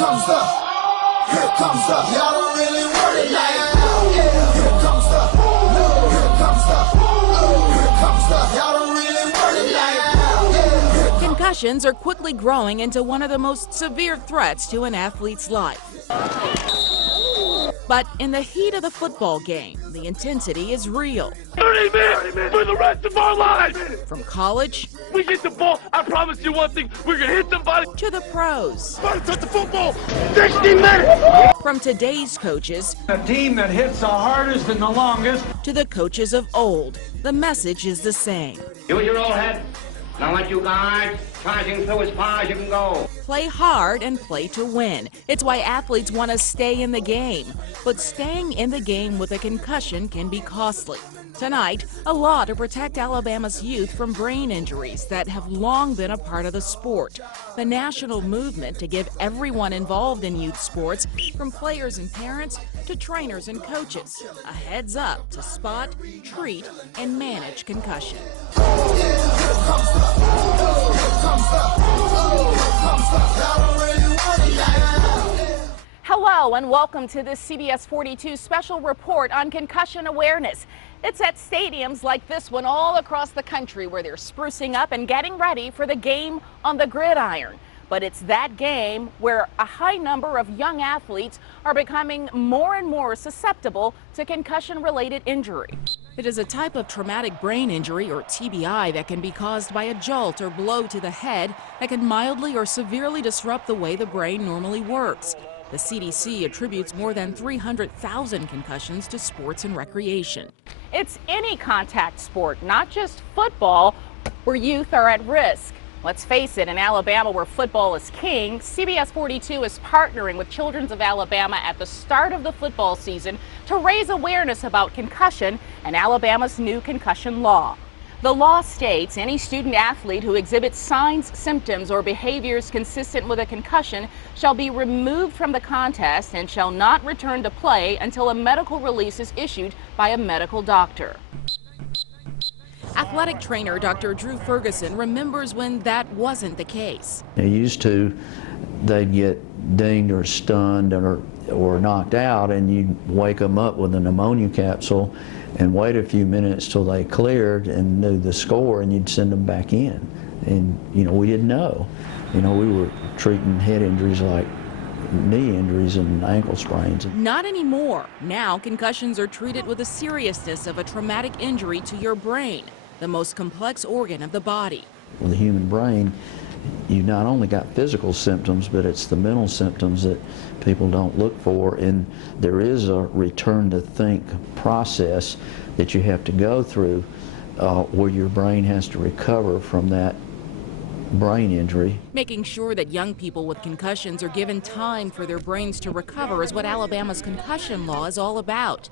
Here comes the, y'all don't really want it now. Yeah. Here comes the, here comes the, y'all don't really want it now. Yeah. Concussions are quickly growing into one of the most severe threats to an athlete's life. But in the heat of the football game, the intensity is real. 30 minutes for the rest of our lives! From college, We get the ball, I promise you one thing, we're gonna hit somebody. to the pros. Somebody touch the football! 60 minutes! From today's coaches A team that hits the hardest and the longest. to the coaches of old, the message is the same. Use your old head. Now let you guys charging through as far as you can go. Play hard and play to win. It's why athletes want to stay in the game. But staying in the game with a concussion can be costly. Tonight, a law to protect Alabama's youth from brain injuries that have long been a part of the sport. The national movement to give everyone involved in youth sports, from players and parents to trainers and coaches, a heads up to spot, treat, and manage concussion. Hello and welcome to this CBS42 special report on concussion awareness. It's at stadiums like this one all across the country where they're sprucing up and getting ready for the game on the gridiron. But it's that game where a high number of young athletes are becoming more and more susceptible to concussion-related injury. It is a type of traumatic brain injury, or TBI, that can be caused by a jolt or blow to the head that can mildly or severely disrupt the way the brain normally works. The CDC attributes more than 300,000 concussions to sports and recreation. It's any contact sport, not just football, where youth are at risk. Let's face it, in Alabama, where football is king, CBS42 is partnering with Children's of Alabama at the start of the football season to raise awareness about concussion and Alabama's new concussion law. The law states any student athlete who exhibits signs, symptoms, or behaviors consistent with a concussion shall be removed from the contest and shall not return to play until a medical release is issued by a medical doctor. Athletic trainer Dr. Drew Ferguson remembers when that wasn't the case. They'd get dinged or stunned or knocked out, and you'd wake them up with a pneumonia capsule and wait a few minutes till they cleared and knew the score, and you'd send them back in. And, we didn't know. We were treating head injuries like knee injuries and ankle sprains. Not anymore. Now concussions are treated with the seriousness of a traumatic injury to your brain, the most complex organ of the body. With the human brain, you not only got physical symptoms, but it's the mental symptoms that people don't look for, and there is a return to think process that you have to go through where your brain has to recover from that brain injury. Making sure that young people with concussions are given time for their brains to recover is what Alabama's concussion law is all about.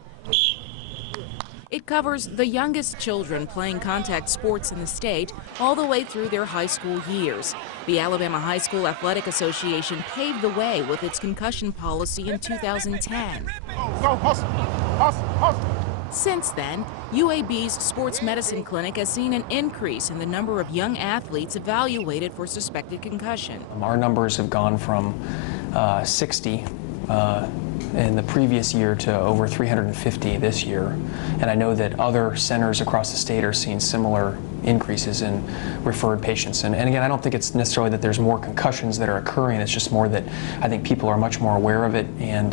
It covers the youngest children playing contact sports in the state all the way through their high school years. The Alabama High School Athletic Association paved the way with its concussion policy in 2010. Since then, UAB's sports medicine clinic has seen an increase in the number of young athletes evaluated for suspected concussion. Our numbers have gone from 60 in the previous year to over 350 this year. And I know that other centers across the state are seeing similar increases in referred patients. And again, I don't think it's necessarily that there's more concussions that are occurring. It's just more that I think people are much more aware of it and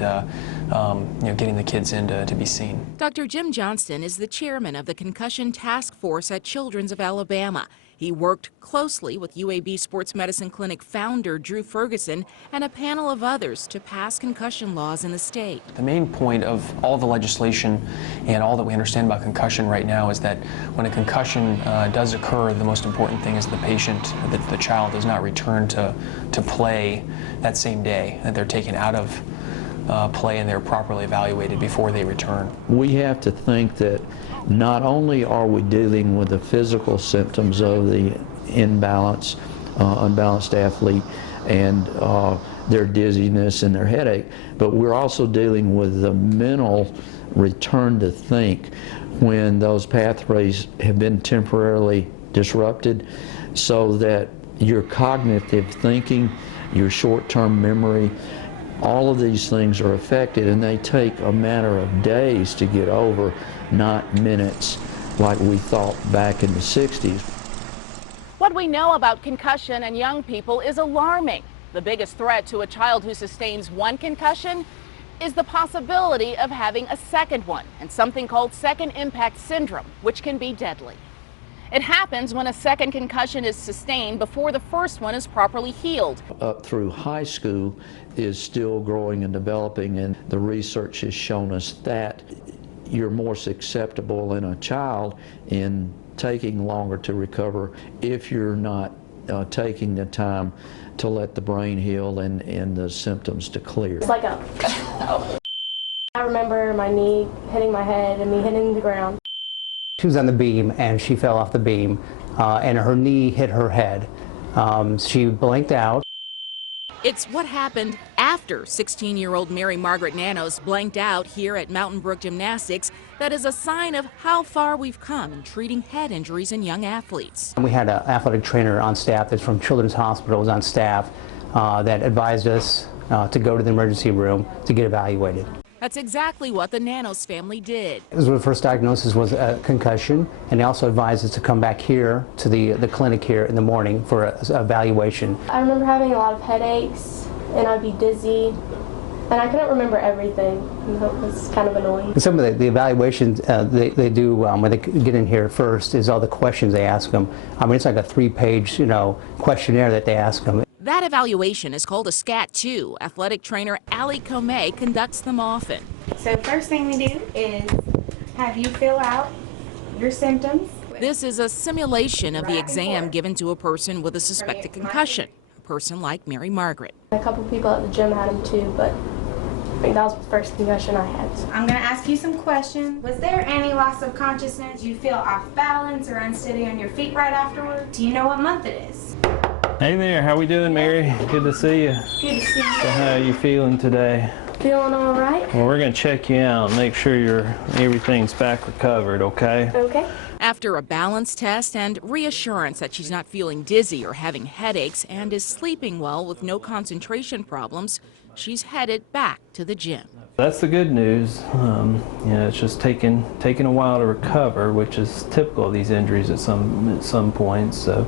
getting the kids in to be seen. Dr. Jim Johnston is the chairman of the Concussion Task Force at Children's of Alabama. He worked closely with UAB Sports Medicine Clinic founder Drew Ferguson and a panel of others to pass concussion laws in the state. The main point of all the legislation and all that we understand about concussion right now is that when a concussion does occur, the most important thing is the patient, that the child does not return to play that same day, that they're taken out of play and they're properly evaluated before they return. We have to think that not only are we dealing with the physical symptoms of the unbalanced athlete and their dizziness and their headache, but we're also dealing with the mental return to think when those pathways have been temporarily disrupted, so that your cognitive thinking, your short-term memory, All of these things are affected, and they take a matter of days to get over, not minutes like we thought back in the 60s. What we know about concussion in young people is alarming. The biggest threat to a child who sustains one concussion is the possibility of having a second one, and something called second impact syndrome, which can be deadly. It happens when a second concussion is sustained before the first one is properly healed. Up through high school is still growing and developing, and the research has shown us that you're more susceptible in a child in taking longer to recover if you're not taking the time to let the brain heal and the symptoms to clear. It's like a... I remember my knee hitting my head and me hitting the ground. She was on the beam and she fell off the beam and her knee hit her head. She blanked out. It's what happened after 16-year-old Mary Margaret Nanos blanked out here at Mountain Brook Gymnastics that is a sign of how far we've come in treating head injuries in young athletes. We had an athletic trainer on staff that's from Children's Hospitals on staff that advised us to go to the emergency room to get evaluated. That's exactly what the Nanos family did. The first diagnosis was a concussion, and they also advised us to come back here to the clinic here in the morning for an evaluation. I remember having a lot of headaches, and I'd be dizzy, and I couldn't remember everything. It was kind of annoying. And some of the evaluations they do when they get in here first is all the questions they ask them. I mean, it's like a 3-page, questionnaire that they ask them. That evaluation is called a SCAT-2. Athletic trainer Allie Comey conducts them often. So first thing we do is have you fill out your symptoms. This is a simulation of the exam given to a person with a suspected concussion, a person like Mary Margaret. A couple people at the gym had them too, but I think that was the first concussion I had. I'm going to ask you some questions. Was there any loss of consciousness? Do you feel off balance or unsteady on your feet right afterward? Do you know what month it is? Hey there, how we doing, Mary? Good to see you. Good to see you. So how are you feeling today? Feeling all right? Well, we're going to check you out and make sure everything's back recovered, okay? Okay. After a balance test and reassurance that she's not feeling dizzy or having headaches and is sleeping well with no concentration problems, she's headed back to the gym. That's the good news. It's just taking a while to recover, which is typical of these injuries at some points. So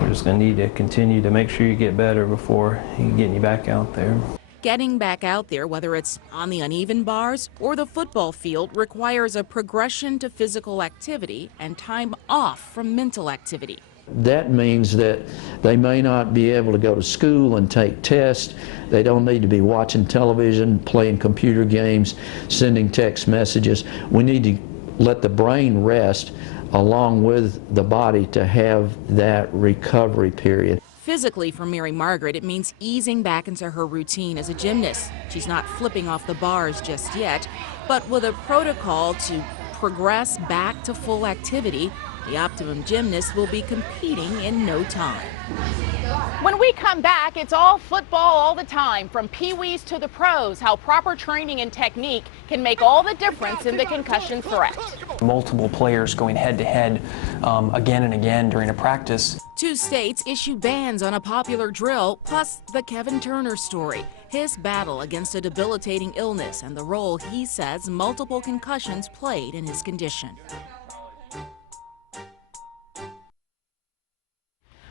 we're just going to need to continue to make sure you get better before getting you back out there. Getting back out there, whether it's on the uneven bars or the football field, requires a progression to physical activity and time off from mental activity. That means that they may not be able to go to school and take tests. They don't need to be watching television, playing computer games, sending text messages. We need to let the brain rest along with the body to have that recovery period. Physically, for Mary Margaret, it means easing back into her routine as a gymnast. She's not flipping off the bars just yet, but with a protocol to progress back to full activity, the Optimum gymnast will be competing in no time. When we come back, it's all football all the time, from pee-wees to the pros, how proper training and technique can make all the difference in the concussion threat. Multiple players going head-to-head again and again during a practice. 2 states issue bans on a popular drill, plus the Kevin Turner story, his battle against a debilitating illness and the role he says multiple concussions played in his condition.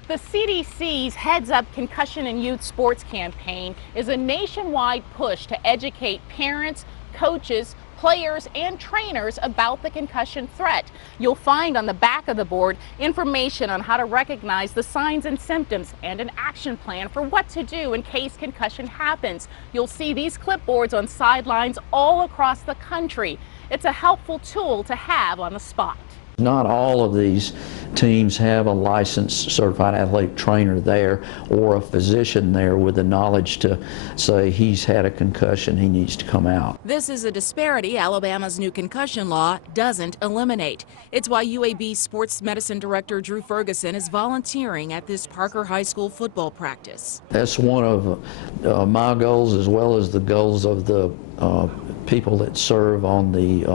The CDC's Heads Up Concussion in Youth Sports campaign is a nationwide push to educate parents, coaches, players, and trainers about the concussion threat. You'll find on the back of the board information on how to recognize the signs and symptoms and an action plan for what to do in case concussion happens. You'll see these clipboards on sidelines all across the country. It's a helpful tool to have on the spot. Not all of these teams have a licensed certified athletic trainer there or a physician there with the knowledge to say he's had a concussion, he needs to come out. This is a disparity Alabama's new concussion law doesn't eliminate. It's why UAB Sports Medicine Director Drew Ferguson is volunteering at this Parker High School football practice. That's one of my goals, as well as the goals of the people that serve on the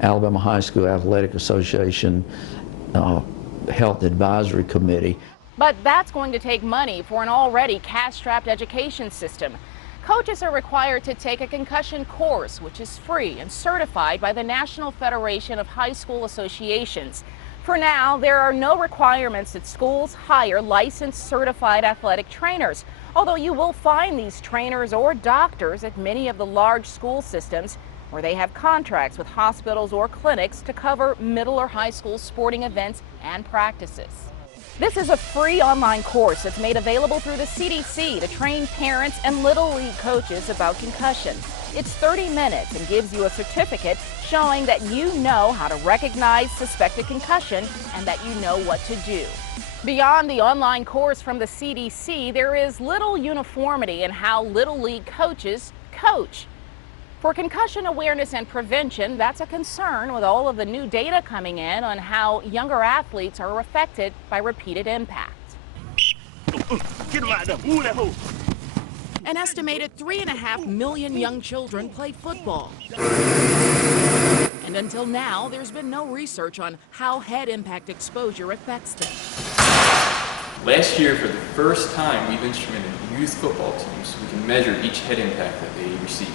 Alabama High School Athletic Association Health Advisory Committee. But that's going to take money for an already cash-strapped education system. Coaches are required to take a concussion course, which is free and certified by the National Federation of High School Associations. For now, there are no requirements that schools hire licensed certified athletic trainers, although you will find these trainers or doctors at many of the large school systems where they have contracts with hospitals or clinics to cover middle or high school sporting events and practices. This is a free online course that's made available through the CDC to train parents and Little League coaches about concussion. It's 30 minutes and gives you a certificate showing that you know how to recognize suspected concussion and that you know what to do. Beyond the online course from the CDC, there is little uniformity in how Little League coaches coach. For concussion awareness and prevention, that's a concern with all of the new data coming in on how younger athletes are affected by repeated impact. Get him out there. Move that hole. An estimated 3.5 million young children play football. And until now, there's been no research on how head impact exposure affects them. Last year, for the first time, we've instrumented youth football teams so we can measure each head impact that they receive.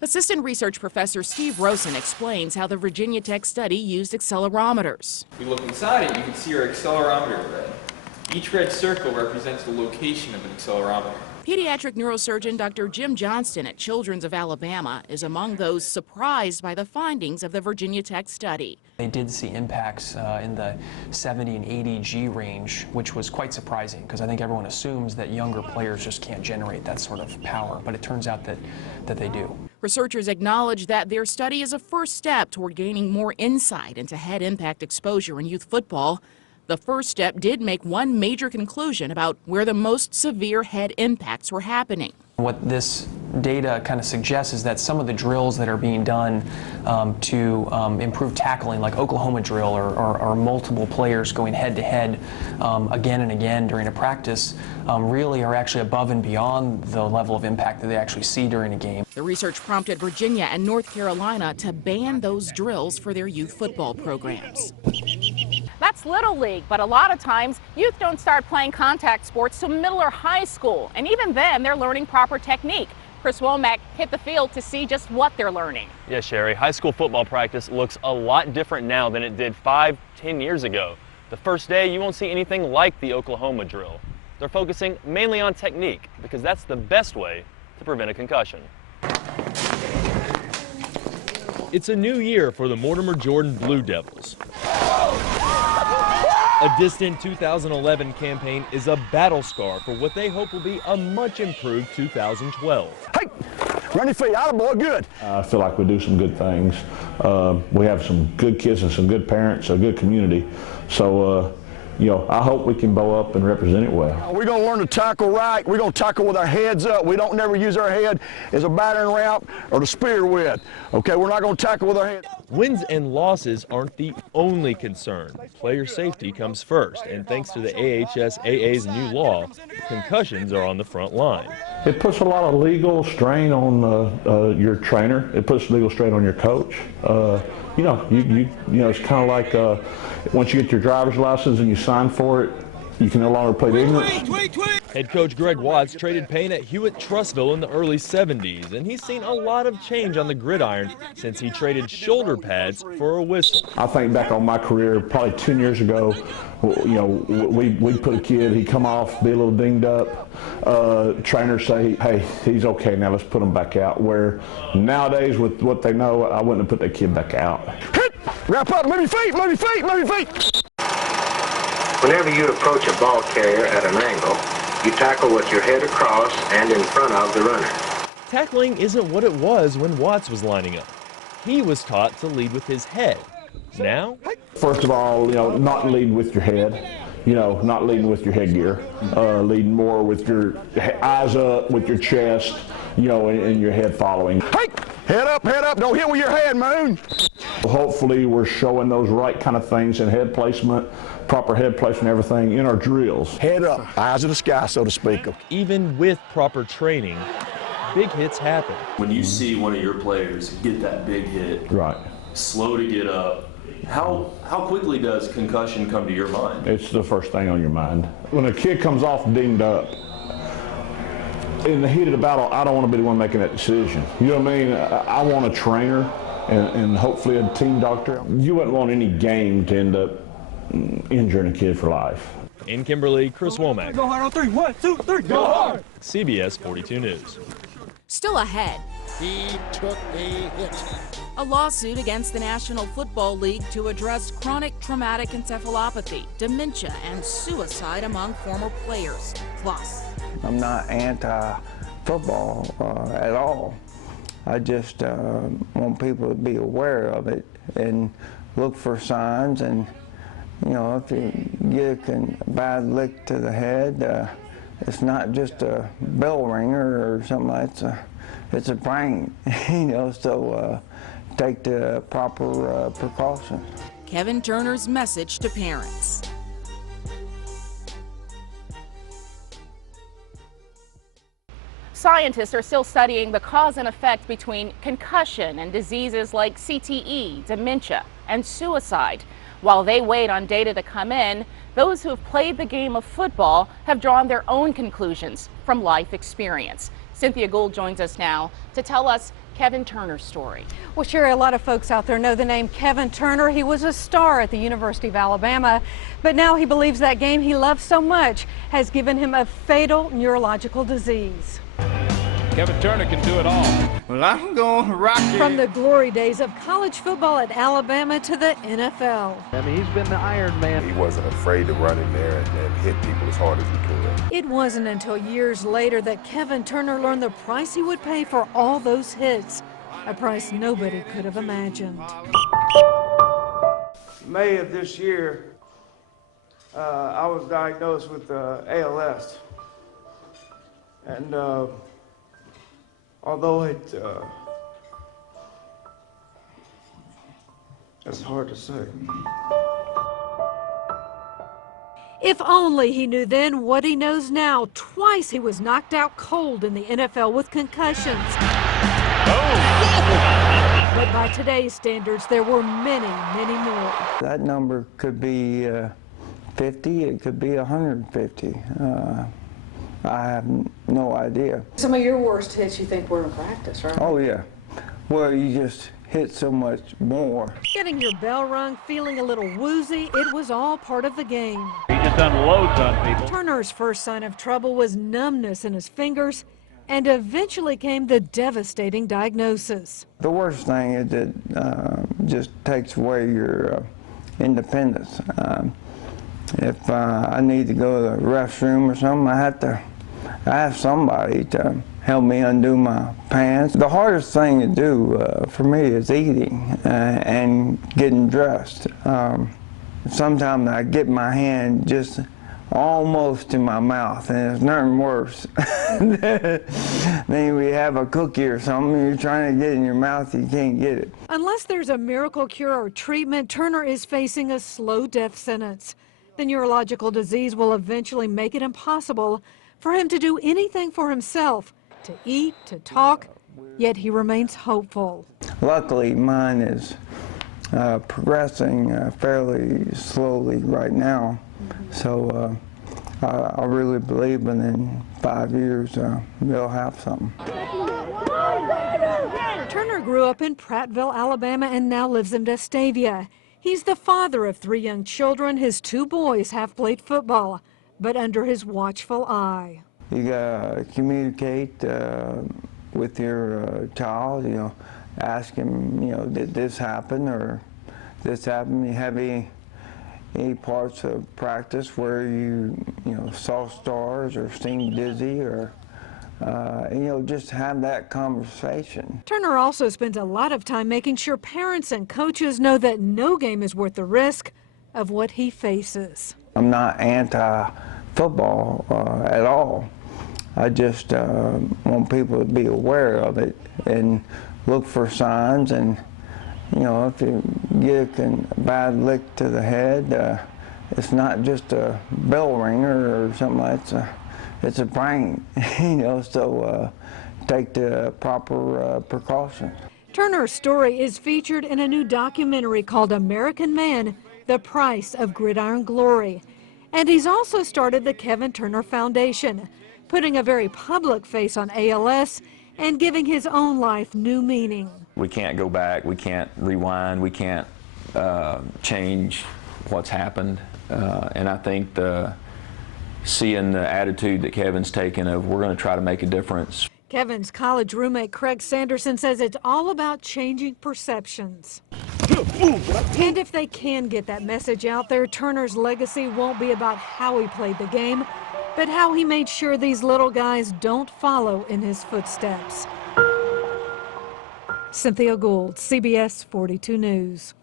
Assistant Research Professor Steve Rosen explains how the Virginia Tech study used accelerometers. If we look inside it, you can see our accelerometer red. Each red circle represents the location of an accelerometer. Pediatric neurosurgeon Dr. Jim Johnston at Children's of Alabama is among those surprised by the findings of the Virginia Tech study. They did see impacts in the 70 and 80 G range, which was quite surprising because I think everyone assumes that younger players just can't generate that sort of power, but it turns out that they do. Researchers acknowledge that their study is a first step toward gaining more insight into head impact exposure in youth football. The first step did make one major conclusion about where the most severe head impacts were happening. What this data kind of suggests is that some of the drills that are being done to improve tackling, like Oklahoma drill or multiple players going head to head again and again during a practice, really are actually above and beyond the level of impact that they actually see during a game. The research prompted Virginia and North Carolina to ban those drills for their youth football programs. That's Little League, but a lot of times youth don't start playing contact sports till middle or high school, and even then they're learning proper technique. Chris Womack hit the field to see just what they're learning. Yeah, Sherry, high school football practice looks a lot different now than it did 5-10 years ago. The first day you won't see anything like the Oklahoma drill. They're focusing mainly on technique because that's the best way to prevent a concussion. It's a new year for the Mortimer Jordan Blue Devils. A distant 2011 campaign is a battle scar for what they hope will be a much improved 2012. Hey, run your feet, out of boy, good. I feel like we do some good things. We have some good kids and some good parents, a good community. So, you know, I hope we can bow up and represent it well. We're going to learn to tackle right. We're going to tackle with our heads up. We don't never use our head as a battering ram or to spear with. Okay, we're not going to tackle with our head. Wins and losses aren't the only concern. Player safety comes first, and thanks to the AHSAA's new law, concussions are on the front line. It puts a lot of legal strain on your trainer. It puts legal strain on your coach. You know, it's kind of like once you get your driver's license and you sign for it, you can no longer play the ignorance. Head coach Greg Watts traded Payne at Hewitt-Trussville in the early 70s, and he's seen a lot of change on the gridiron since he traded shoulder pads for a whistle. I think back on my career, probably 10 years ago, you know, we'd put a kid, he'd come off, be a little dinged up. Trainers say, hey, he's okay, now let's put him back out. Where nowadays, with what they know, I wouldn't have put that kid back out. Wrap up, move your feet, move your feet, move your feet. Whenever you approach a ball carrier at an angle, you tackle with your head across and in front of the runner. Tackling isn't what it was when Watts was lining up. He was taught to lead with his head. Now? First of all, you know, not leading with your head. You know, not leading with your headgear. Leading more with your eyes up, with your chest, you know, and your head following. Hey, head up, don't hit with your head, Moon. Hopefully we're showing those right kind of things in head placement, proper head placement, everything in our drills. Head up, eyes in the sky, so to speak. Even with proper training, big hits happen. When you see one of your players get that big hit, right, slow to get up, how quickly does concussion come to your mind? It's the first thing on your mind. When a kid comes off dinged up, in the heat of the battle, I don't want to be the one making that decision. You know what I mean? I want a trainer and hopefully a team doctor. You wouldn't want any game to end up injuring a kid for life. In Kimberly, Chris Womack. Go hard on 3. 1, 2, 3. Go hard. CBS 42 News. Still ahead. He took a hit. A lawsuit against the National Football League to address chronic traumatic encephalopathy, dementia, and suicide among former players. Plus, I'm not anti-football at all. I just want people to be aware of it and look for signs. And you know, if you get a bad lick to the head, it's not just a bell ringer or something like that. It's a brain, you know. So take the proper precautions. Kevin Turner's message to parents. Scientists are still studying the cause and effect between concussion and diseases like CTE, dementia, and suicide. While they wait on data to come in, those who have played the game of football have drawn their own conclusions from life experience. Cynthia Gould joins us now to tell us Kevin Turner's story. Well, Sherry, a lot of folks out there know the name Kevin Turner. He was a star at the University of Alabama, but now he believes that game he loves so much has given him a fatal neurological disease. Kevin Turner can do it all. Well, I'm going to rock it. From the glory days of college football at Alabama to the NFL. I mean, he's been the Iron Man. He wasn't afraid to run in there and hit people as hard as he could. It wasn't until years later that Kevin Turner learned the price he would pay for all those hits, a price nobody could have imagined. May of this year, I was diagnosed with ALS. And although it's hard to say. If only he knew then what he knows now. Twice he was knocked out cold in the NFL with concussions. But by today's standards, there were many, many more. That number could be 50, it could be 150. I have no idea. Some of your worst hits you think were in practice, right? Oh, yeah. Well, you just hit so much more. Getting your bell rung, feeling a little woozy, it was all part of the game. He just unloads on people. Turner's first sign of trouble was numbness in his fingers, and eventually came the devastating diagnosis. The worst thing is that just takes away your independence. If I need to go to the restroom or something, I have somebody to help me undo my pants. The hardest thing to do for me is eating and getting dressed. Sometimes I get my hand just almost in my mouth, and it's nothing worse. Then we have a cookie or something, you're trying to get it in your mouth, you can't get it. Unless there's a miracle cure or treatment, Turner is facing a slow death sentence. The neurological disease will eventually make it impossible for him to do anything for himself, to eat, to talk, yet he remains hopeful. Luckily, mine is progressing fairly slowly right now, so I really believe within 5 years they'll have something. Turner grew up in Prattville, Alabama, and now lives in Vestavia. He's the father of 3 young children. His 2 boys have played football, but under his watchful eye. You gotta communicate with your child, you know, ask him, you know, did this happen or this happen? You have any parts of practice where you know, saw stars or seemed dizzy or you know, just have that conversation. Turner also spends a lot of time making sure parents and coaches know that no game is worth the risk of what he faces. I'm not anti-football at all. I just want people to be aware of it and look for signs. And you know, if you get a bad lick to the head, it's not just a bell ringer or something like that. It's a brain, you know, so take the proper precautions. Turner's story is featured in a new documentary called American Man, The Price of Gridiron Glory. And he's also started the Kevin Turner Foundation. putting a very public face on ALS and giving his own life new meaning. We can't go back, we can't rewind, we can't change what's happened. And I think seeing the attitude that Kevin's taken of we're going to try to make a difference. Kevin's college roommate Craig Sanderson says it's all about changing perceptions. And if they can get that message out there, Turner's legacy won't be about how he played the game, but how he made sure these little guys don't follow in his footsteps. Cynthia Gould, CBS 42 News.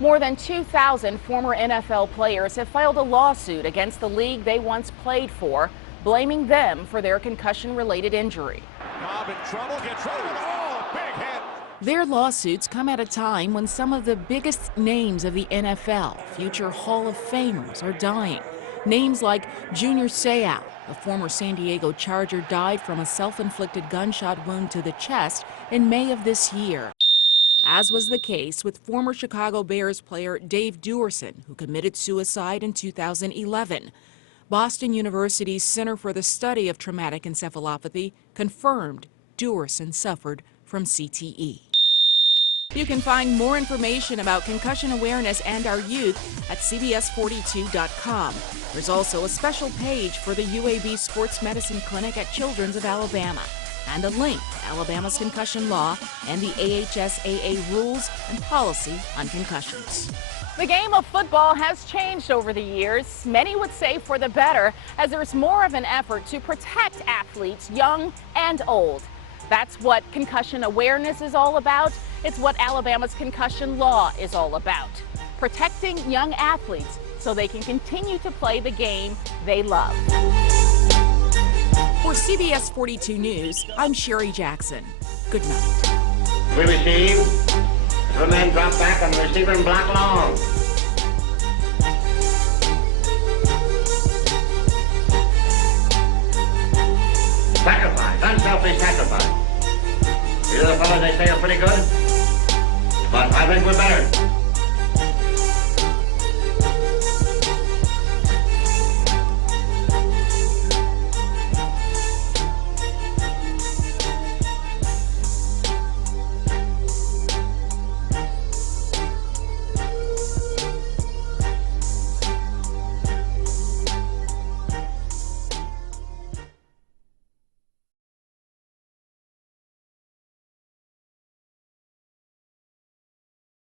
More than 2,000 former NFL players have filed a lawsuit against the league they once played for, blaming them for their concussion-related injury. Cobb in trouble, gets rid of it. Oh, big hit. Their lawsuits come at a time when some of the biggest names of the NFL, future Hall of Famers, are dying. Names like Junior Seau, a former San Diego Charger, died from a self-inflicted gunshot wound to the chest in May of this year. As was the case with former Chicago Bears player Dave Duerson, who committed suicide in 2011. Boston University's Center for the Study of Traumatic Encephalopathy confirmed Duerson suffered from CTE. You can find more information about concussion awareness and our youth at CBS42.com. There's also a special page for the UAB Sports Medicine Clinic at Children's of Alabama, and a link to Alabama's concussion law and the AHSAA rules and policy on concussions. The game of football has changed over the years. Many would say for the better, as there's more of an effort to protect athletes, young and old. That's what concussion awareness is all about. It's what Alabama's concussion law is all about. Protecting young athletes so they can continue to play the game they love. For CBS 42 News, I'm Sherry Jackson. Good night. We receive. The men drop back on the receiver and block long. Sacrifice, unselfish sacrifice. These other fellows, they say, are pretty good, but I think we're better.